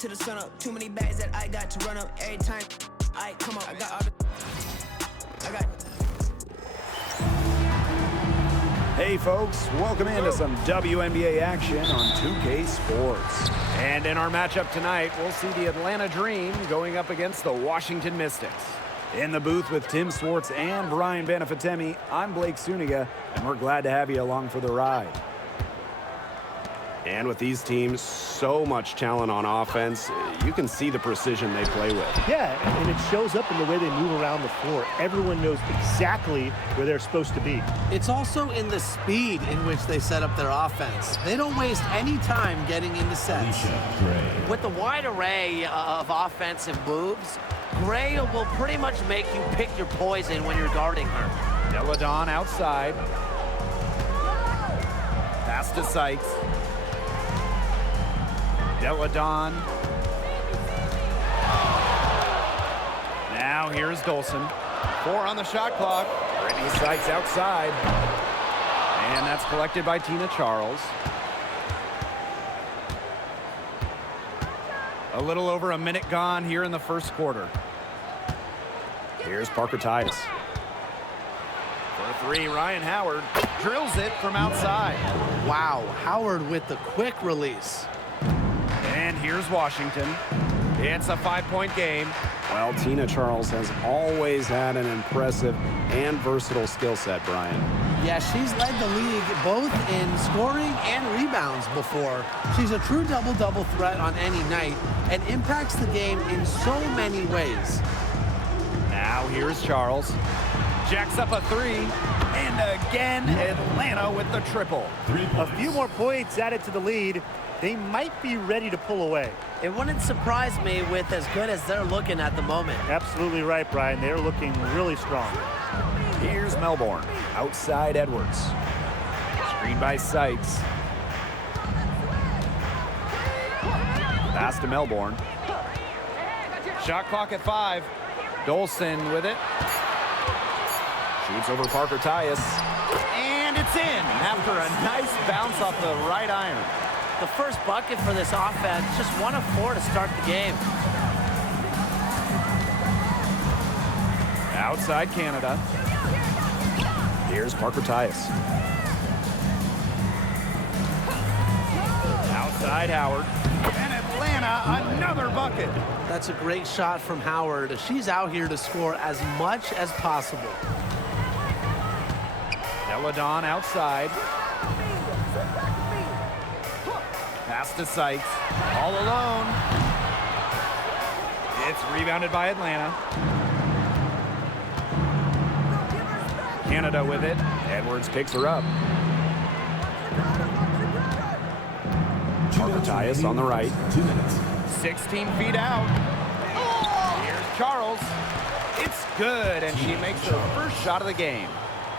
to the sun up. Too many bags that I got to run up every time. I come up, I got all the. I got. Hey folks, welcome into some WNBA action on 2K Sports. And in our matchup tonight, we'll see the Atlanta Dream going up against the Washington Mystics. In the booth with Tim Swartz and Brian Benefatemi, I'm Blake Suniga, and we're glad to have you along for the ride. And with these teams, so much talent on offense, you can see the precision they play with. Yeah, and it shows up in the way they move around the floor. Everyone knows exactly where they're supposed to be. It's also in the speed in which they set up their offense. They don't waste any time getting into sets. With the wide array of offensive moves, Gray will pretty much make you pick your poison when you're guarding her. Deladon outside. Pass to Sykes. Deladon. Now here's Dolson. 4 on the shot clock. Brittany Sykes outside. And that's collected by Tina Charles. A little over a minute gone here in the first quarter. Here's Parker Tyus. For 3, Ryan Howard drills it from outside. Wow, Howard with the quick release. And here's Washington. It's a 5-point game. Well, Tina Charles has always had an impressive and versatile skill set, Brian. Yeah, she's led the league both in scoring and rebounds before. She's a true double-double threat on any night and impacts the game in so many ways. Now here's Charles. Jacks up a 3. And again, Atlanta with the triple. A few more points added to the lead. They might be ready to pull away. It wouldn't surprise me with as good as they're looking at the moment. Absolutely right, Brian. They're looking really strong. Here's Melbourne. Outside Edwards. Screen by Sykes. Pass to Melbourne. Shot clock at 5. Dolson with it. Shoots over Parker Tyus. And it's in after a nice bounce off the right iron. The first bucket for this offense, just 1 of 4 to start the game. Outside Canada. Here's Parker Tyus. Outside Howard. And Atlanta, another bucket. That's a great shot from Howard. She's out here to score as much as possible. Deladon outside. Pass to Sykes. All alone. It's rebounded by Atlanta. Canada with it. Edwards picks her up. Parker Tyus on the right. 2 minutes. 16 feet out. Here's Charles. It's good, and she makes her first shot of the game.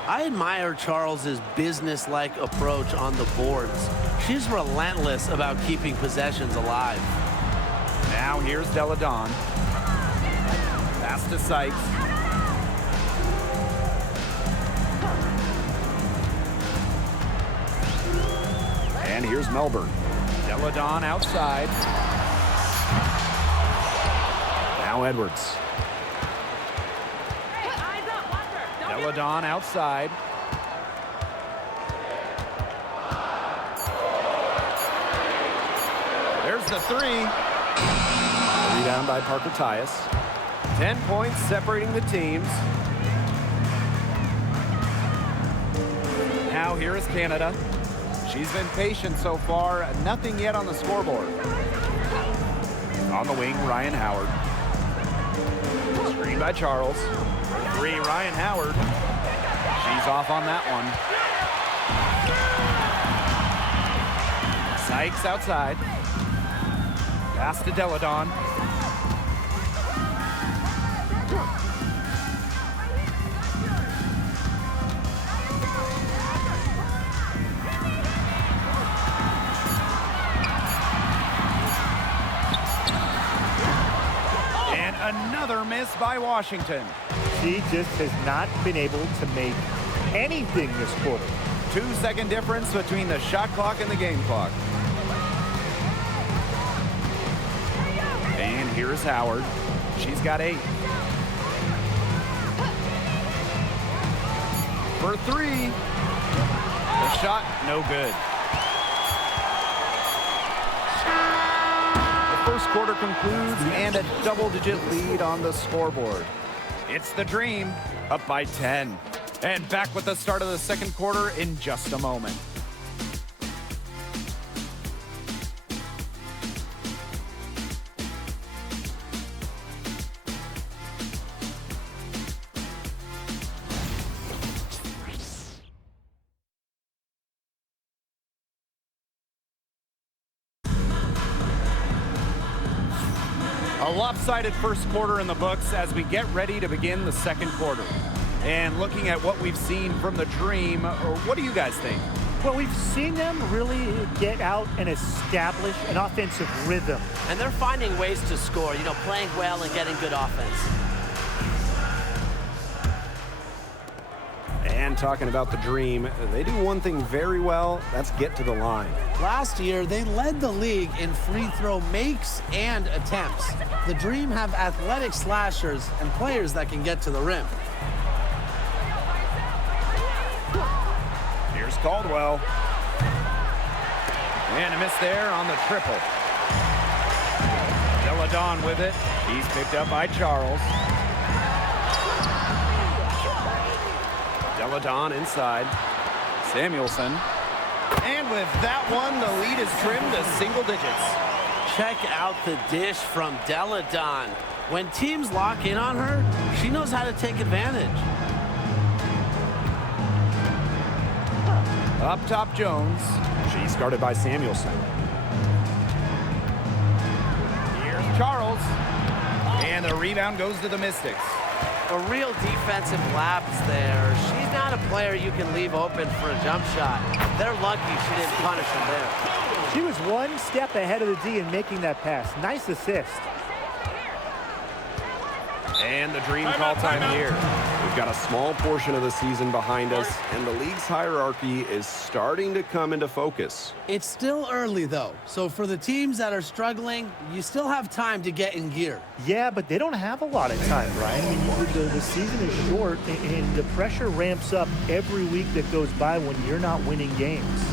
I admire Charles's business-like approach on the boards. She's relentless about keeping possessions alive. Now here's Deladon. Pass to Sykes. And here's Melbourne. Deladon outside. Now Edwards. Deladon outside. There's the 3. Rebound by Parker Tyus. 10 points separating the teams. Now here is Canada. She's been patient so far. Nothing yet on the scoreboard. On the wing, Ryan Howard. Screen by Charles. 3, Ryan Howard. She's off on that one. Sykes outside. Pass to Deladon. And another miss by Washington. She just has not been able to make anything this quarter. 2-second difference between the shot clock and the game clock. Here's Howard. She's got 8. For 3. The shot, no good. The first quarter concludes and a double-digit lead on the scoreboard. It's the Dream, up by 10. And back with the start of the second quarter in just a moment. A lopsided first quarter in the books as we get ready to begin the second quarter. And looking at what we've seen from the Dream, what do you guys think? Well, we've seen them really get out and establish an offensive rhythm. And they're finding ways to score, you know, playing well and getting good offense. And talking about the Dream, they do one thing very well, that's get to the line. Last year, they led the league in free throw makes and attempts. The Dream have athletic slashers and players that can get to the rim. Here's Caldwell. And a miss there on the triple. Deladon with it. He's picked up by Charles. Deladon inside. Samuelson. And with that one, the lead is trimmed to single digits. Check out the dish from Deladon. When teams lock in on her, she knows how to take advantage. Up top, Jones. She's guarded by Samuelson. Here's Charles. And the rebound goes to the Mystics. A real defensive lapse there. She's not a player you can leave open for a jump shot. They're lucky she didn't punish him there. She was one step ahead of the D in making that pass. Nice assist. And the Dream call time here. We've got a small portion of the season behind us, and the league's hierarchy is starting to come into focus. It's still early, though, so for the teams that are struggling, you still have time to get in gear. Yeah, but they don't have a lot of time, Ryan. I mean, the season is short, and the pressure ramps up every week that goes by when you're not winning games.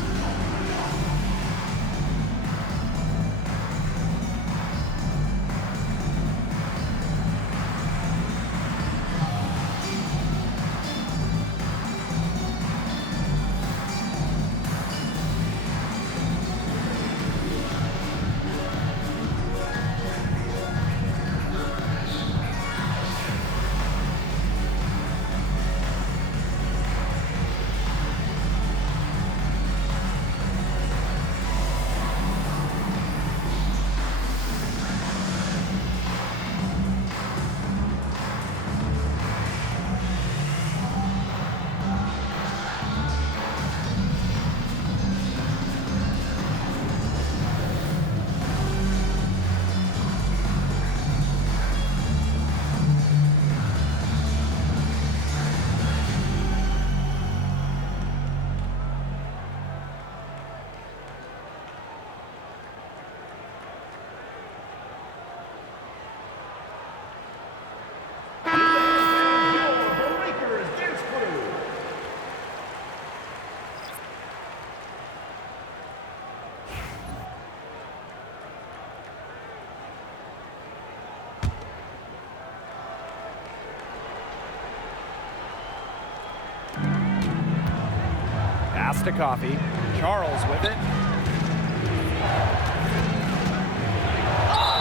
Pass to Coffee. Charles with it.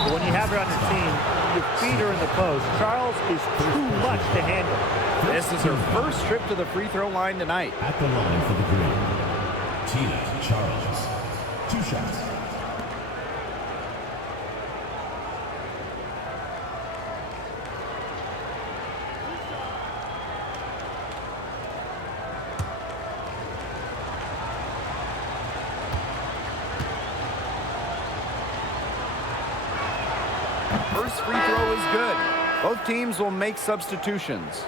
But when you have her on your team, you feed her in the post. Charles is too much to handle. This is her first trip to the free throw line tonight. At the line for the Dream, Tina Charles. 2 shots. First free throw is good. Both teams will make substitutions.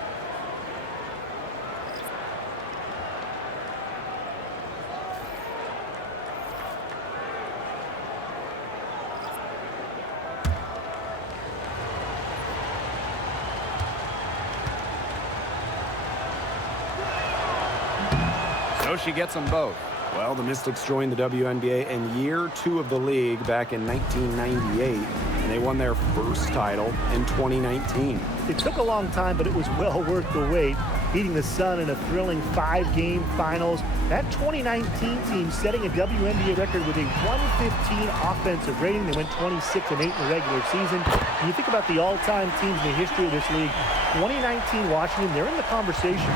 So she gets them both. Well, the Mystics joined the WNBA in year 2 of the league back in 1998, and they won their first title in 2019. It took a long time, but it was well worth the wait, beating the Sun in a thrilling 5-game finals. That 2019 team setting a WNBA record with a 115 offensive rating. They went 26-8 in the regular season. When you think about the all-time teams in the history of this league, 2019 Washington, they're in the conversation.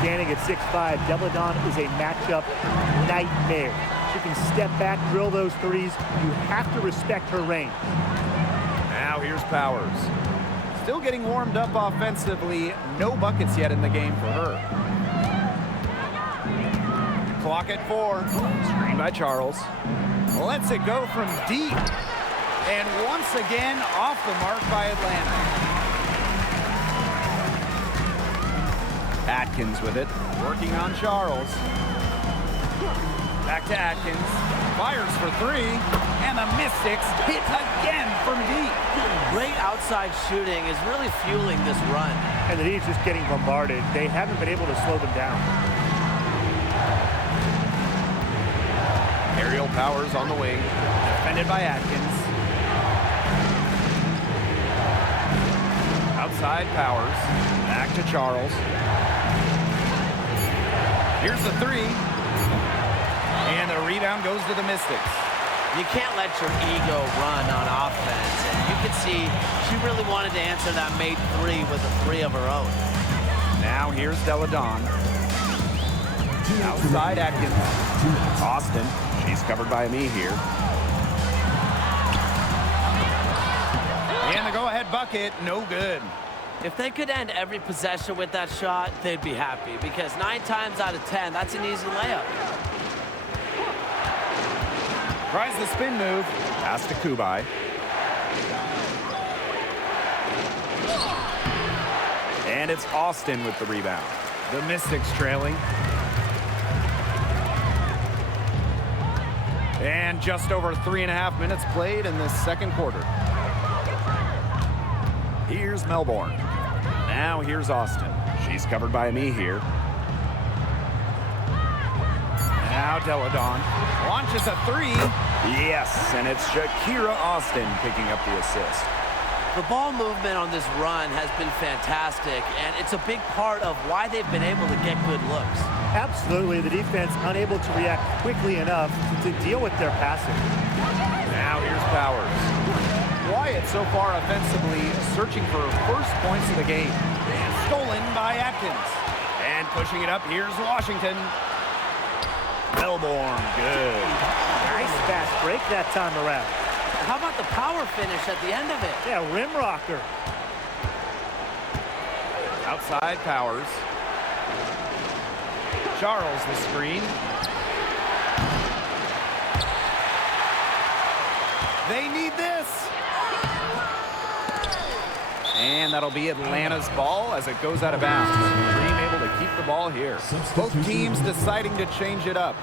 Standing at 6'5", Deladon is a matchup nightmare. She can step back, drill those threes. You have to respect her range. Now here's Powers. Still getting warmed up offensively. No buckets yet in the game for her. Clock at 4. Screen by Charles. Lets it go from deep. And once again, off the mark by Atlanta. Atkins with it, working on Charles. Back to Atkins, fires for 3, and the Mystics hit again from deep. Great outside shooting is really fueling this run. And the Heat's just getting bombarded. They haven't been able to slow them down. Aerial Powers on the wing, defended by Atkins. Outside Powers, back to Charles. Here's the 3. And the rebound goes to the Mystics. You can't let your ego run on offense. And you can see she really wanted to answer that made 3 with a 3 of her own. Now here's Deladon. Outside Atkins. Austin. She's covered by me here. And the go-ahead bucket, no good. If they could end every possession with that shot, they'd be happy, because 9 times out of 10, that's an easy layup. Tries the spin move. Pass to Kubai. And it's Austin with the rebound. The Mystics trailing. And just over 3.5 minutes played in this second quarter. Here's Melbourne. Now here's Austin. She's covered by me here. Now Deladon launches a 3. Yes, and it's Shakira Austin picking up the assist. The ball movement on this run has been fantastic, and it's a big part of why they've been able to get good looks. Absolutely, the defense unable to react quickly enough to deal with their passing. Now here's Powers. Wyatt so far offensively searching for first points of the game. And stolen by Atkins. And pushing it up, here's Washington. Melbourne, good. Nice fast break that time around. How about the power finish at the end of it? Yeah, rim rocker. Outside Powers. Charles the screen. They need this. And that'll be Atlanta's ball as it goes out of bounds. Dream able to keep the ball here. Both teams deciding to change it up.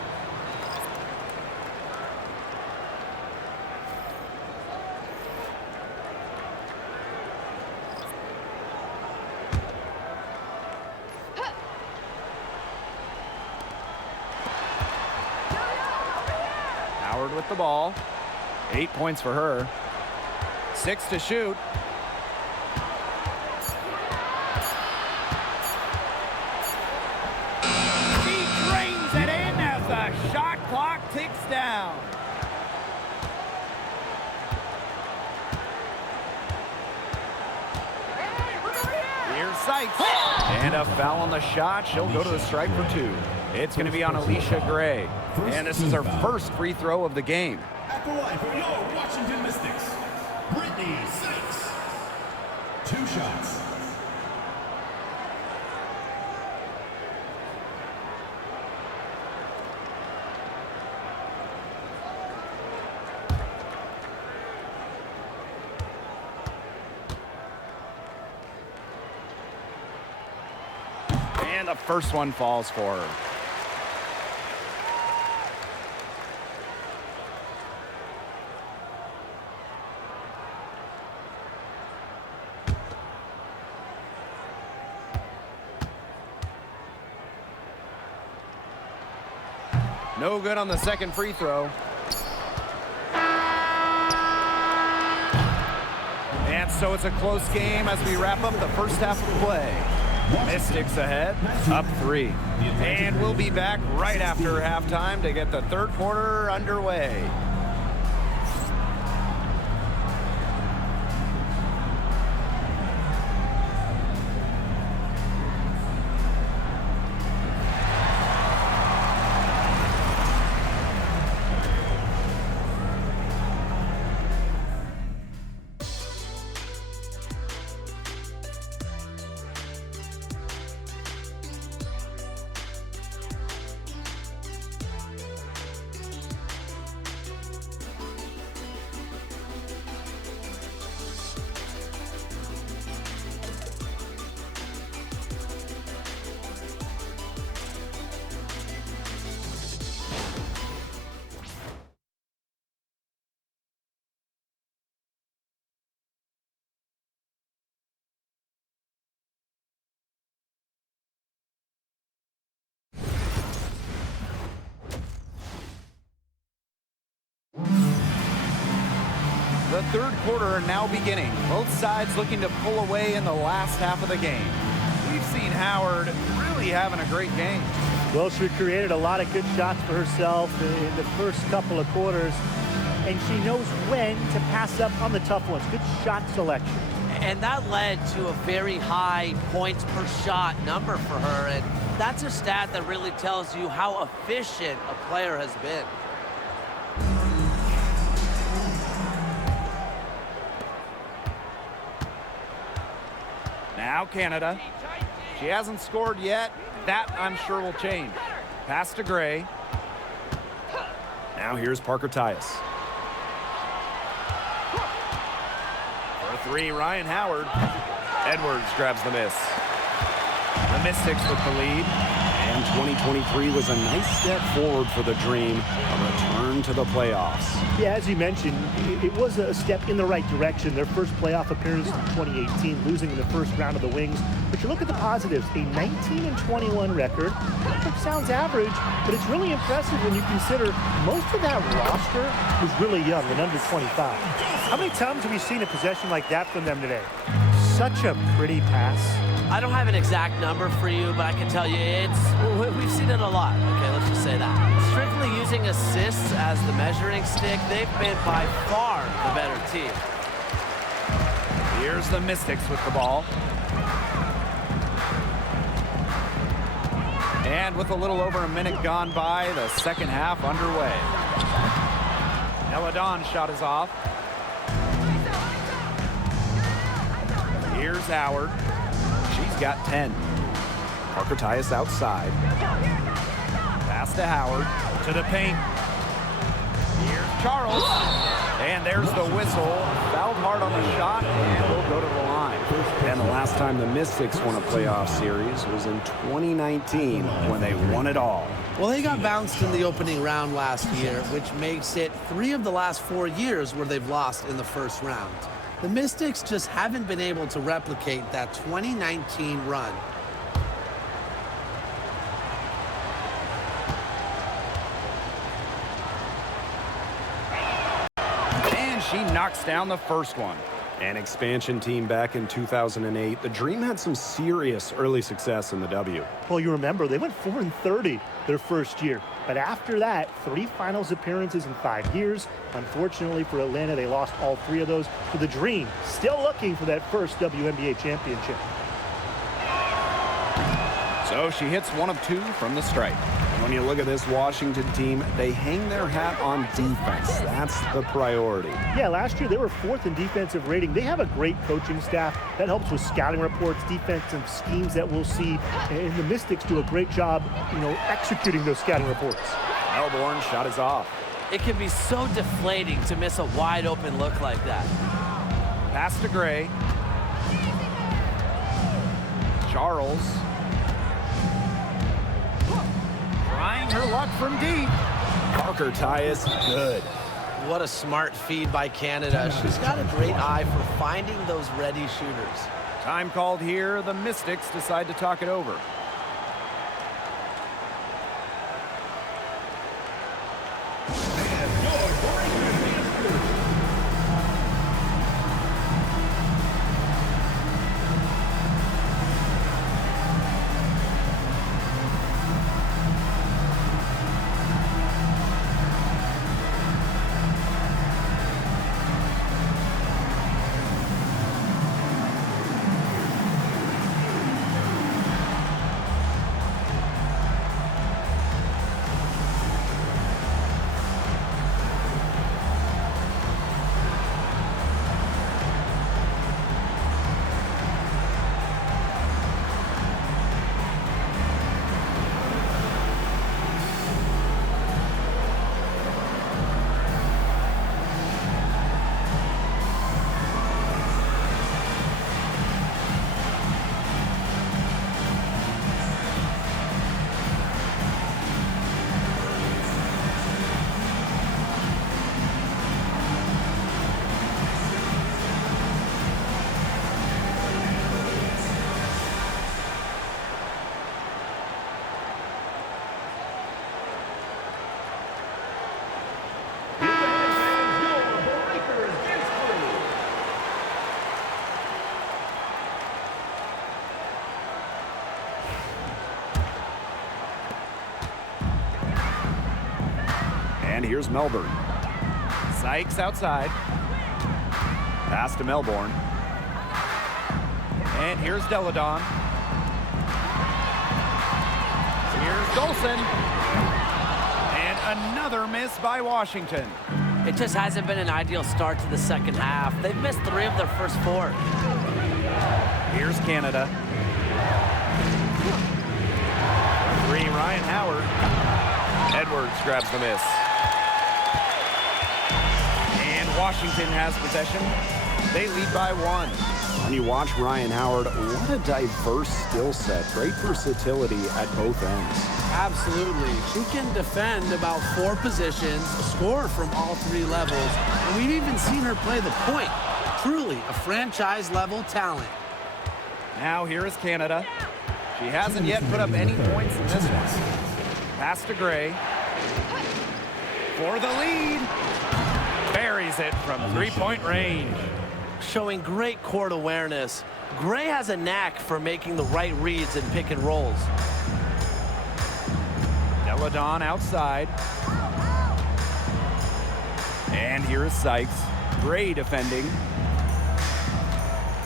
Howard with the ball. 8 points for her. 6 to shoot. Shot clock ticks down. Here's Sykes. And a foul on the shot. She'll go to the stripe for 2. It's going to be on Alicia Gray. And this is her first free throw of the game. At the line for your Washington Mystics, Brittany Sykes. 2 shots. And the first one falls for her. No good on the second free throw. And so it's a close game as we wrap up the first half of play. Mystics ahead, up 3. And we'll be back right after halftime to get the third quarter underway. The third quarter now beginning. Both sides looking to pull away in the last half of the game. We've seen Howard really having a great game. Well, she created a lot of good shots for herself in the first couple of quarters, and she knows when to pass up on the tough ones. Good shot selection. And that led to a very high points per shot number for her, and that's a stat that really tells you how efficient a player has been. Now Canada. She hasn't scored yet. That, I'm sure, will change. Pass to Gray. Now here's Parker Tyus. For 3, Ryan Howard. Edwards grabs the miss. The Mystics with the lead. And 2023 was a nice step forward for the Dream, a return to the playoffs. Yeah, as you mentioned, it was a step in the right direction. Their first playoff appearance in 2018, losing in the first round of the Wings. But you look at the positives, a 19-21 record. It sounds average, but it's really impressive when you consider most of that roster was really young and under 25. How many times have we seen a possession like that from them today? Such a pretty pass. I don't have an exact number for you, but I can tell you we've seen it a lot. Okay, let's just say that. Strictly using assists as the measuring stick, they've been by far the better team. Here's the Mystics with the ball. And with a little over a minute gone by, the second half underway. Ella Dawn's shot is off. Here's Howard. She's got 10. Parker Tyus outside. Pass to Howard. To the paint. Here's Charles. And there's the whistle. Fouled hard on the shot and will go to the line. And the last time the Mystics won a playoff series was in 2019 when they won it all. Well, they got bounced in the opening round last year, which makes it 3 of the last 4 years where they've lost in the first round. The Mystics just haven't been able to replicate that 2019 run. And she knocks down the first one. An expansion team back in 2008, the Dream had some serious early success in the W. Well, you remember, they went 4-30 their first year. But after that, 3 finals appearances in 5 years. Unfortunately for Atlanta, they lost all 3 of those to the Dream. Still looking for that first WNBA championship. So she hits 1 of 2 from the stripe. When you look at this Washington team, they hang their hat on defense. That's the priority. Yeah, last year they were 4th in defensive rating. They have a great coaching staff that helps with scouting reports, defensive schemes that we'll see. And the Mystics do a great job, executing those scouting reports. Melbourne shot is off. It can be so deflating to miss a wide open look like that. Pass to Gray. Charles. Trying her luck from deep. Parker Tyus, good. What a smart feed by Canada. She's got a great eye for finding those ready shooters. Time called here. The Mystics decide to talk it over. here's Melbourne. Sykes outside. Pass to Melbourne. And here's Deladon. Here's Dolson. And another miss by Washington. It just hasn't been an ideal start to the second half. They've missed 3 of their first 4. Here's Canada. 3, Ryan Howard. Edwards grabs the miss. And Washington has possession. They lead by 1. When you watch Ryan Howard, what a diverse skill set. Great versatility at both ends. Absolutely. She can defend about 4 positions, score from all 3 levels, and we've even seen her play the point. Truly a franchise-level talent. Now here is Canada. She hasn't yet put up any points in this one. Pass to Gray. For the lead. Buries it from 3-point range. Showing great court awareness. Gray has a knack for making the right reads and pick and rolls. Deladon outside. And here is Sykes. Gray defending.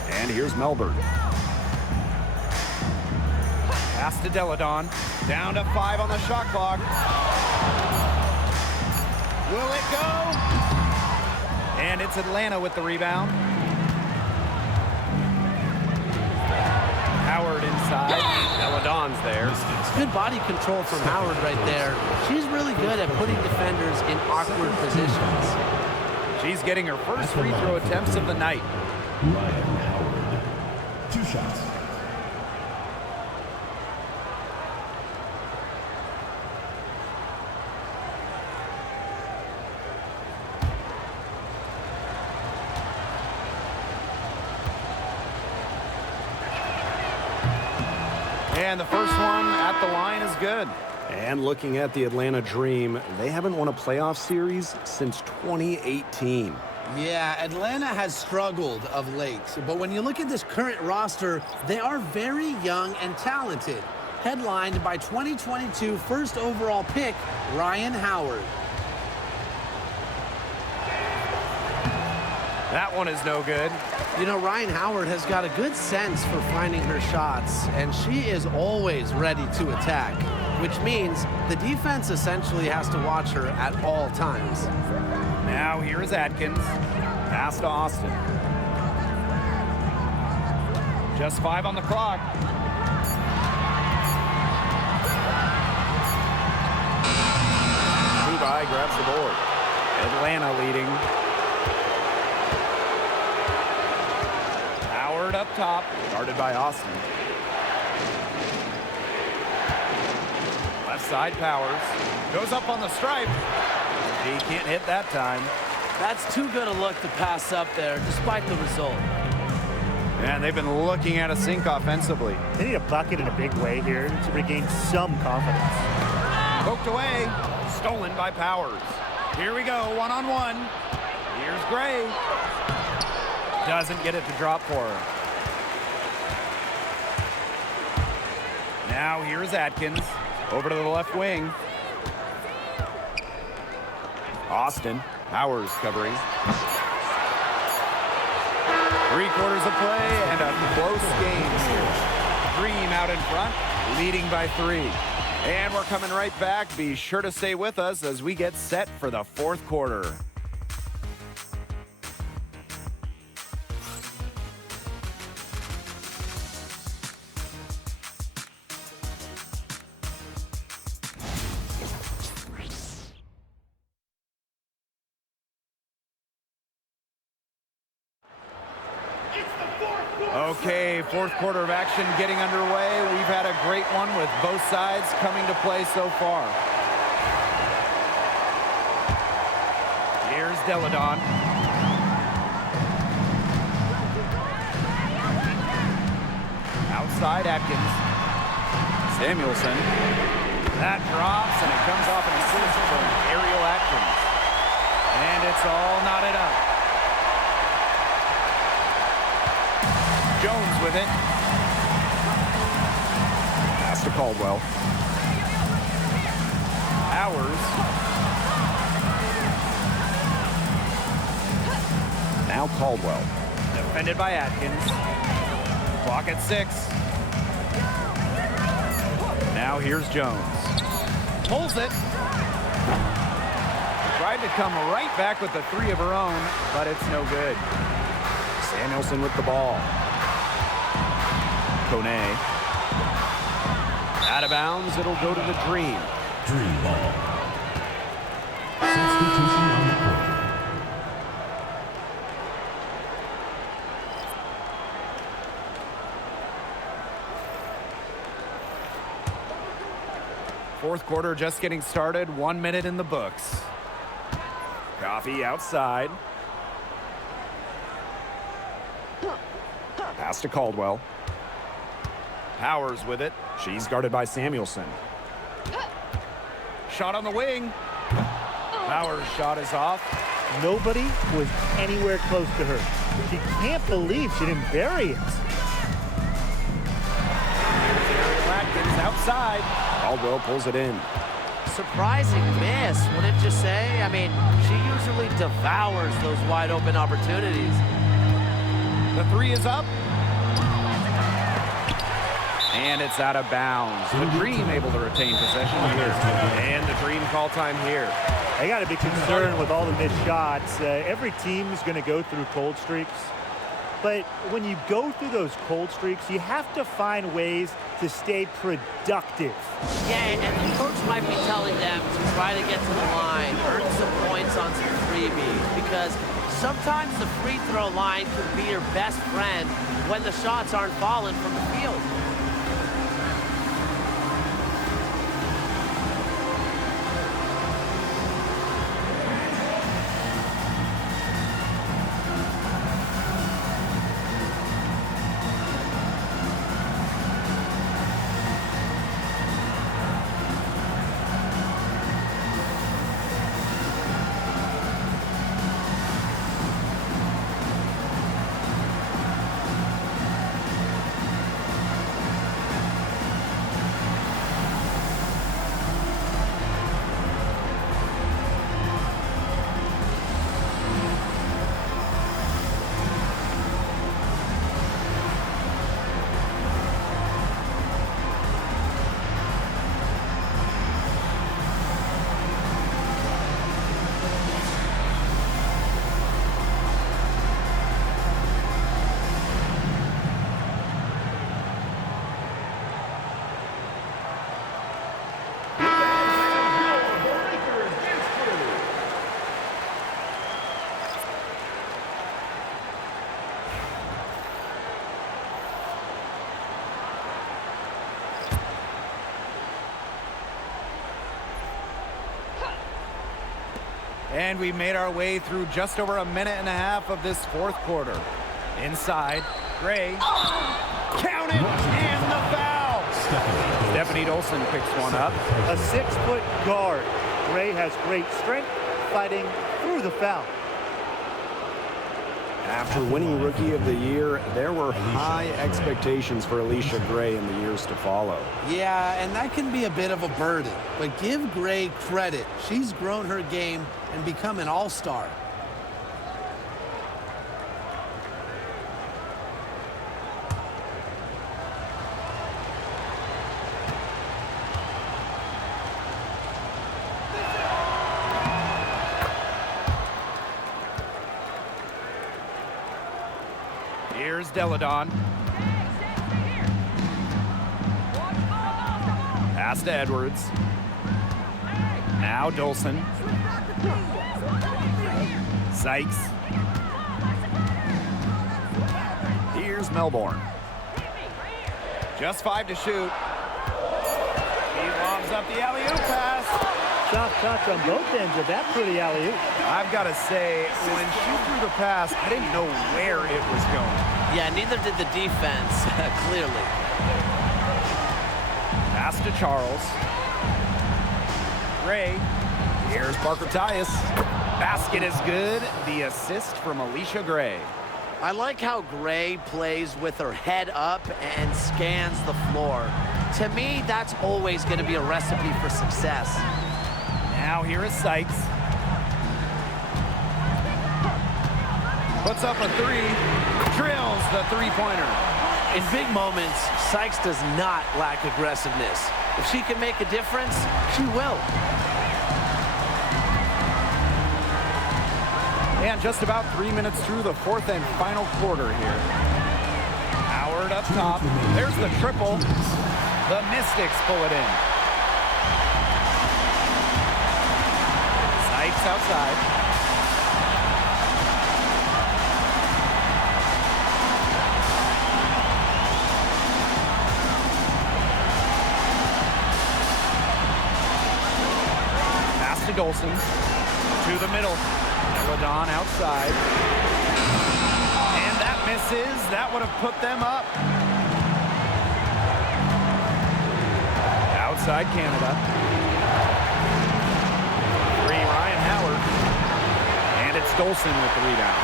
And here's Melbourne. Pass to Deladon. Down to 5 on the shot clock. Will it go? And it's Atlanta with the rebound. Howard inside. Deladon's there. Good body control from Howard right there. She's really good at putting defenders in awkward positions. She's getting her first free throw attempts of the night. Ryan Howard. 2 shots. And the first one at the line is good. And looking at the Atlanta Dream, they haven't won a playoff series since 2018. Yeah, Atlanta has struggled of late, but when you look at this current roster, they are very young and talented. Headlined by 2022 first overall pick, Ryan Howard. That one is no good. You know, Ryan Howard has got a good sense for finding her shots, and she is always ready to attack, which means the defense essentially has to watch her at all times. Now here is Atkins. Pass to Austin. Just 5 on the clock. Dubai grabs the board. Atlanta leading. Howard up top, guarded by Austin. Left side Powers. Goes up on the stripe. He can't hit that time. That's too good a look to pass up there, despite the result. And they've been looking at a sink offensively. They need a bucket in a big way here to regain some confidence. Poked away. Stolen by Powers. Here we go, one-on-one. Here's Gray. Doesn't get it to drop for her. Now here's Atkins. Over to the left wing. Austin. Powers covering. 3/4 of play and a close game here. Dream out in front, leading by 3. And we're coming right back. Be sure to stay with us as we get set for the 4th quarter. Okay, 4th quarter of action getting underway. We've had a great one with both sides coming to play so far. Here's Deladon. Outside Atkins. Samuelson. That drops and it comes off an assist from Ariel Atkins. And it's all knotted up. Jones with it. Pass to Caldwell. Powers. Now Caldwell. Defended by Atkins. Clock at 6. Now here's Jones. Pulls it. Tried to come right back with the 3 of her own, but it's no good. Samuelson with the ball. Kone. Out of bounds, it'll go to the Dream. Dream ball. Substitution on the court. Fourth quarter just getting started. 1 minute in the books. Coffee outside. Pass to Caldwell. Powers with it. She's guarded by Samuelson. Shot on the wing. Powers' shot is off. Nobody was anywhere close to her. She can't believe she didn't bury it. Atkins outside. Caldwell pulls it in. Surprising miss, wouldn't you say? I mean, she usually devours those wide open opportunities. The 3 is up. And it's out of bounds. The Dream able to retain possession here. And the Dream call time here. They got to be concerned with all the missed shots. Every team is going to go through cold streaks. But when you go through those cold streaks, you have to find ways to stay productive. Yeah, and the coach might be telling them to try to get to the line, earn some points on some freebies, because sometimes the free throw line can be your best friend when the shots aren't falling from the field. And we made our way through just over a minute and a half of this fourth quarter. Inside, Gray. Count it, and the foul. Stephanie Dolson picks one up. A 6-foot guard. Gray has great strength, fighting through the foul. After winning Rookie of the Year, there were high expectations for Alicia Gray in the years to follow. Yeah, and that can be a bit of a burden. But give Gray credit. She's grown her game and become an all-star. Here's Deladon. Pass to Edwards. Now Dolson. Sykes. Here's Melbourne. Just 5 to shoot. He lobs up the alley-oop pass. Soft touch on both ends of that pretty alley-oop. I've got to say, when she threw the pass, I didn't know where it was going. Yeah, neither did the defense, clearly. Pass to Charles. Gray. Here's Parker Tyus. Basket is good. The assist from Alicia Gray. I like how Gray plays with her head up and scans the floor. To me, that's always going to be a recipe for success. Now here is Sykes. Puts up a three. Drills the three-pointer. In big moments, Sykes does not lack aggressiveness. If she can make a difference, she will. And just about 3 minutes through the fourth and final quarter here. Howard up top. There's the triple. The Mystics pull it in. Sykes outside. Pass to Dolson. To the middle. Ladon outside. And that misses. That would have put them up. Outside Canada. Three, Ryan Howard. And it's Dolson with the rebound.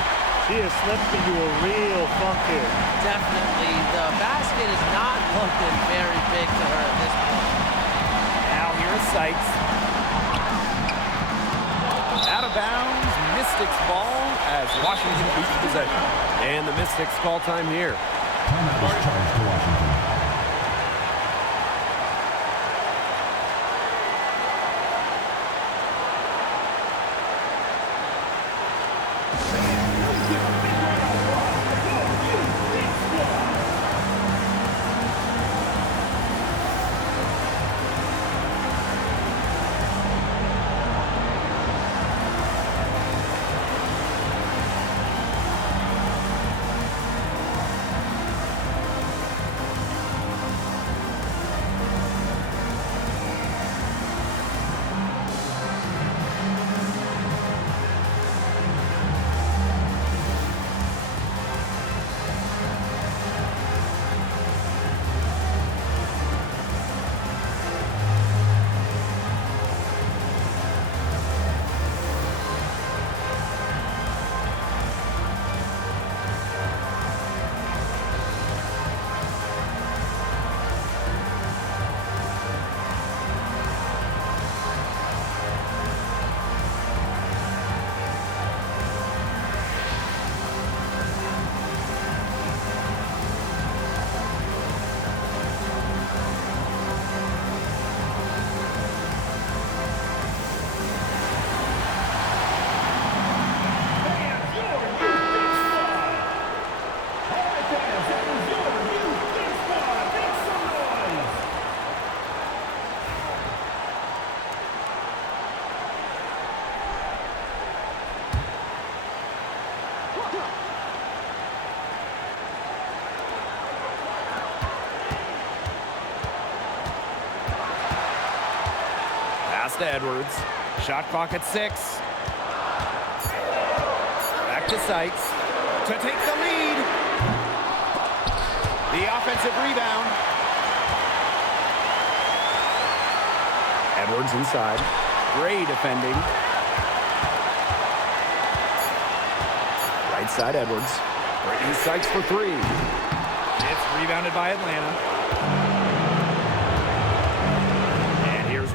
She has slipped into a real funk here. Definitely. The basket is not looking very big to her at this point. Now here's Sykes. Out of bounds. Mystics ball as Washington keeps possession. And the Mystics call time here. Timeout is charged to Washington. To Edwards. Shot clock at 6. Back to Sykes to take the lead. The offensive rebound. Edwards inside. Gray defending. Right side Edwards. Brittany Sykes for 3. It's rebounded by Atlanta.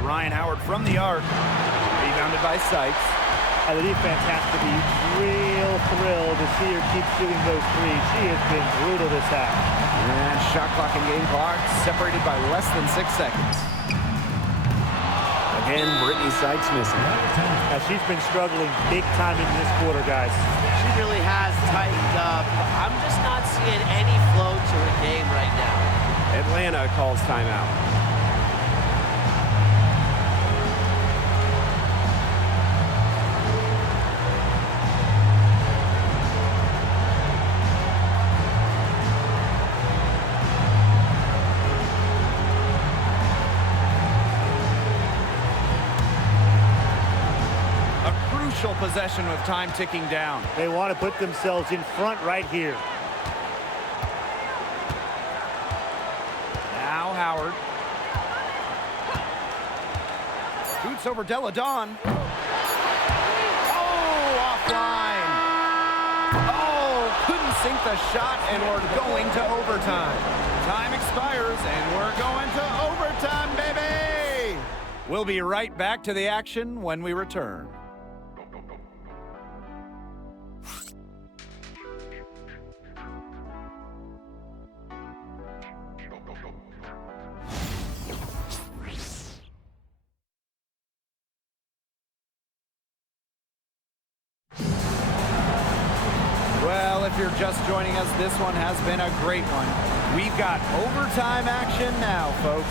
Ryan Howard from the arc. Rebounded by Sykes. The defense has to be real thrilled to see her keep shooting those threes. She has been brutal this half. And shot clock and game clock separated by less than 6 seconds. Again, Brittany Sykes missing. Now, she's been struggling big time in this quarter, guys. She really has tightened up. I'm just not seeing any flow to her game right now. Atlanta calls timeout. Possession with time ticking down. They want to put themselves in front right here. Now Howard. Boots over Della Dawn. Oh, offline. Oh, couldn't sink the shot, and we're going to overtime. Time expires, and we're going to overtime, baby. We'll be right back to the action when we return. if you're just joining us, this one has been a great one. We've got overtime action now, folks.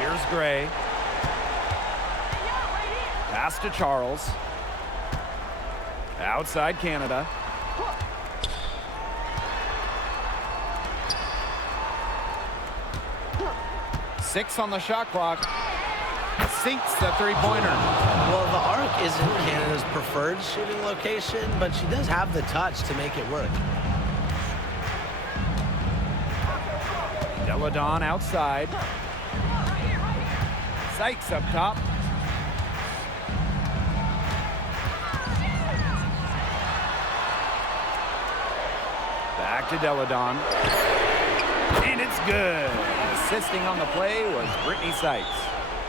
Here's Gray. Pass to Charles. Outside Canada. Six on the shot clock. Sinks the three-pointer. Well, the arc isn't Canada's preferred shooting location, but she does have the touch to make it work. Deladon outside. Sykes up top. Back to Deladon. And it's good. Assisting on the play was Brittany Sykes.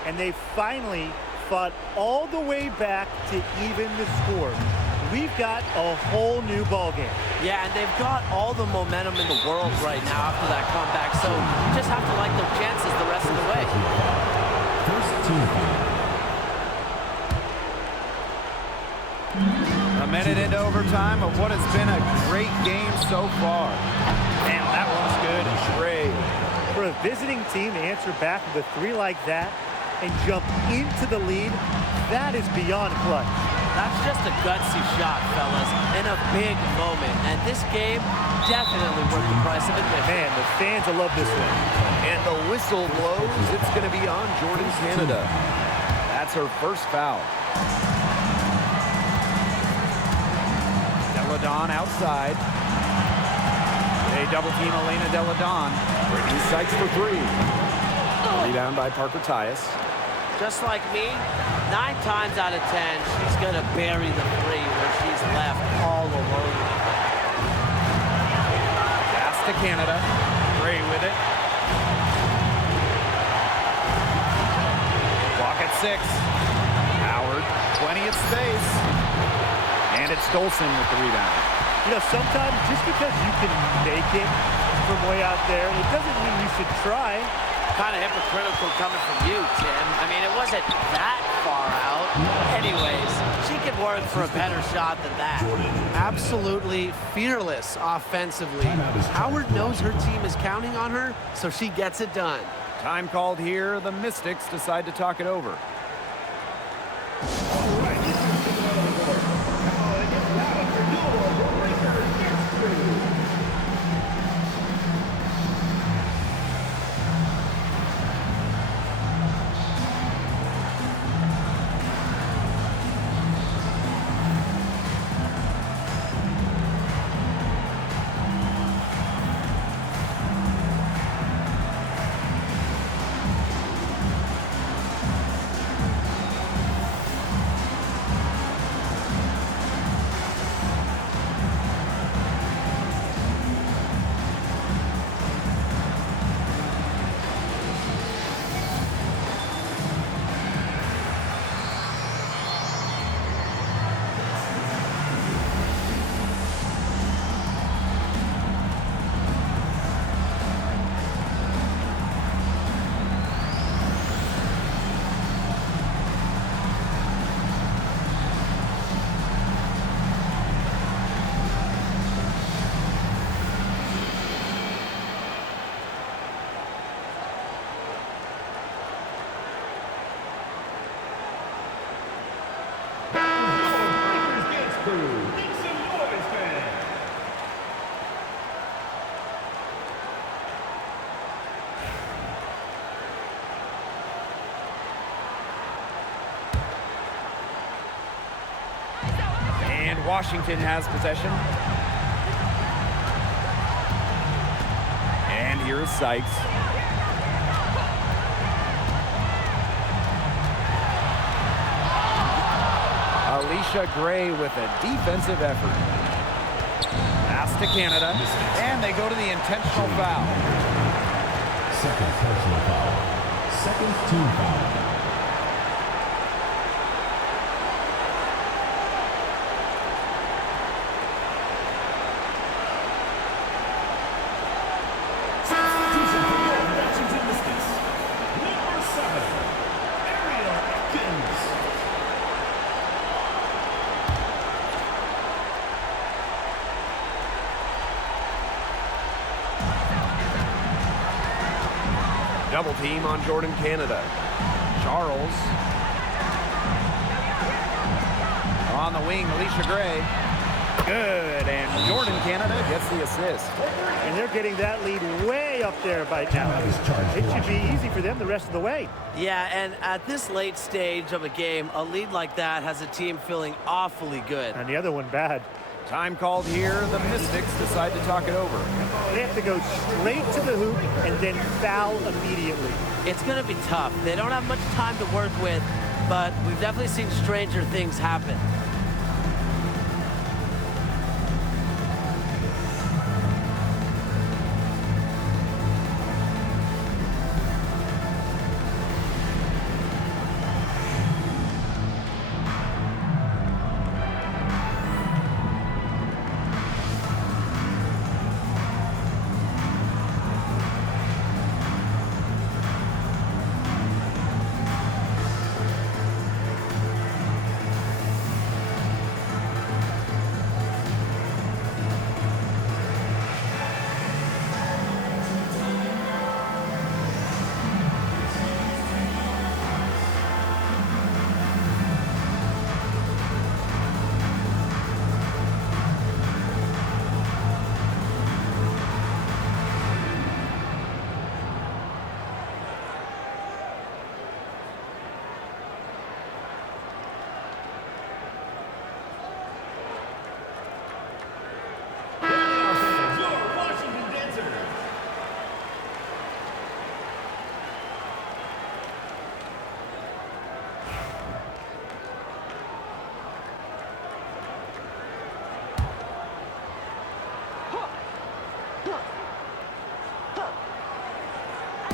And they finally fought all the way back to even the score. We've got a whole new ball game. Yeah, and they've got all the momentum in the world right now after that comeback, so you just have to like their chances the rest of the way. First team foul. A minute into overtime of what has been a great game so far. And that one's good. Gray. For a visiting team to answer back with a three like that and jump into the lead, that is beyond clutch. That's just a gutsy shot, fellas, in a big moment. And this game definitely worth the price of admission. Man, the fans will love this one. And the whistle blows. It's going to be on Jordan Canada. That's her first foul. Deladon outside. They double team Elena Deladon. Brittany Sykes for three. Rebound by Parker Tyus. Just like me, 9 times out of 10, she's going to bury the three where she's left all alone. Pass to Canada. Gray with it. Clock at 6. Howard, plenty of space. And it's Dolson with the rebound. You know, sometimes just because you can make it from way out there, it doesn't mean you should try. Kind of hypocritical coming from you, Tim. I mean, it wasn't that far out. Anyways, she could work for a better shot than that. Absolutely fearless offensively. Howard knows her team is counting on her, so she gets it done. Time called here. The Mystics decide to talk it over. Washington has possession. And here's Sykes. Alicia Gray with a defensive effort. Pass to Canada, and they go to the intentional foul. Second personal foul. Second team foul. Substitution for your Washington Mystics. Double team on Jordan Canada. Charles. On the wing, Alicia Gray. Good, and Jordan Canada gets the assist. And they're getting that lead way up there by now. It should be easy for them the rest of the way. Yeah, and at this late stage of a game, a lead like that has a team feeling awfully good. And the other one bad. Time called here. The Mystics decide to talk it over. They have to go straight to the hoop and then foul immediately. It's going to be tough. They don't have much time to work with, but we've definitely seen stranger things happen.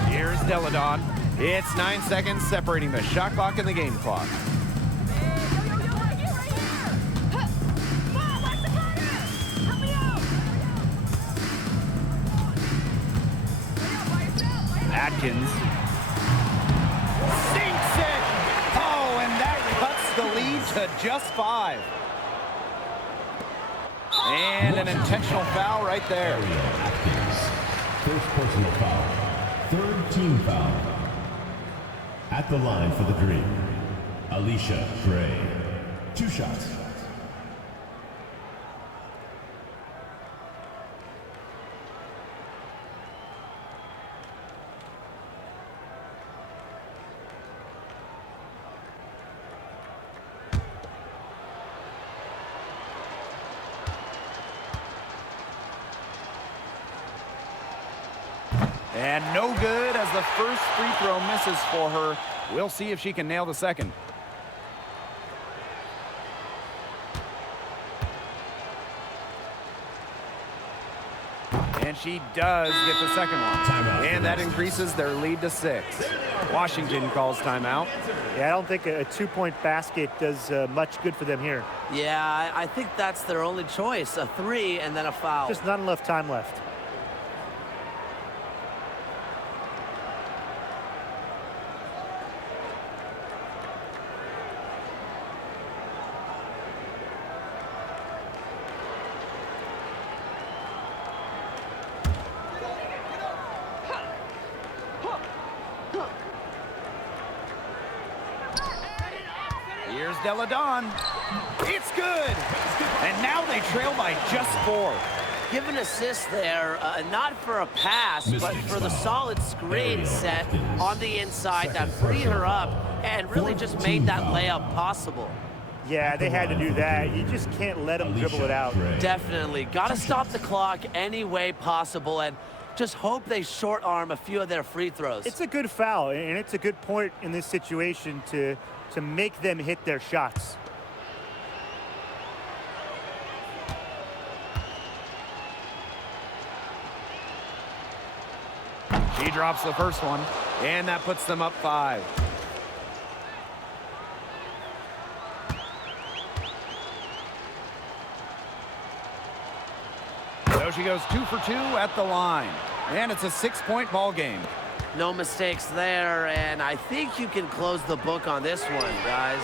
Here's Deladon. It's 9 seconds separating the shot clock and the game clock. Atkins. Sinks it! Oh, and that cuts the lead to just 5. And an intentional foul right there. Atkins. First personal foul. Third team foul. At the line for the Dream, Alicia Gray. 2 shots. And no good as the first free throw misses for her. We'll see if she can nail the second. And she does get the second one. Timeout. And that increases their lead to 6. Washington calls timeout. Yeah, I don't think a two-point basket does much good for them here. Yeah, I think that's their only choice, a 3 and then a foul. Just not enough time left. Here's Deladon. It's good. And now they trail by just 4. Give an assist there, not for a pass, but for the solid screen set on the inside that freed her up and really just made that layup possible. Yeah, they had to do that. You just can't let them dribble it out. Definitely. Got to stop the clock any way possible and just hope they short arm a few of their free throws. It's a good foul, and it's a good point in this situation to make them hit their shots. She drops the first one, and that puts them up 5. So she goes 2 for 2 at the line, and it's a 6-point ball game. No mistakes there, and I think you can close the book on this one, guys.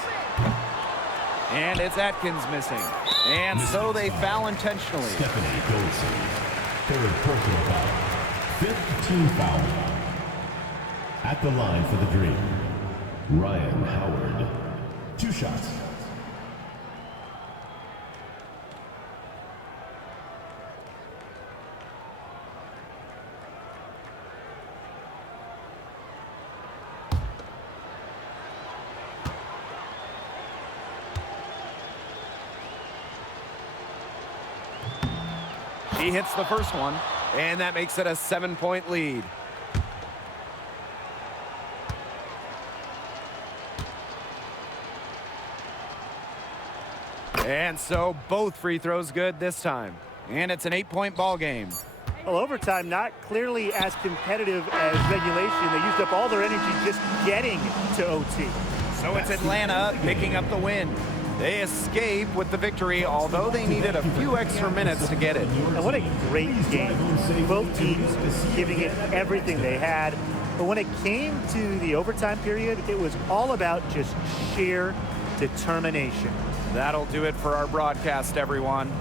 And it's Atkins missing. And so they foul intentionally. Stephanie Goldson. Third personal foul. 5th team foul. At the line for the Dream, Ryan Howard. 2 shots. He hits the first one, and that makes it a 7-point lead. And so both free throws good this time. And it's an 8-point ball game. Well, overtime not clearly as competitive as regulation. They used up all their energy just getting to OT. So it's Atlanta picking up the win. They escape with the victory, although they needed a few extra minutes to get it. And what a great game. Both teams giving it everything they had. But when it came to the overtime period, it was all about just sheer determination. That'll do it for our broadcast, everyone.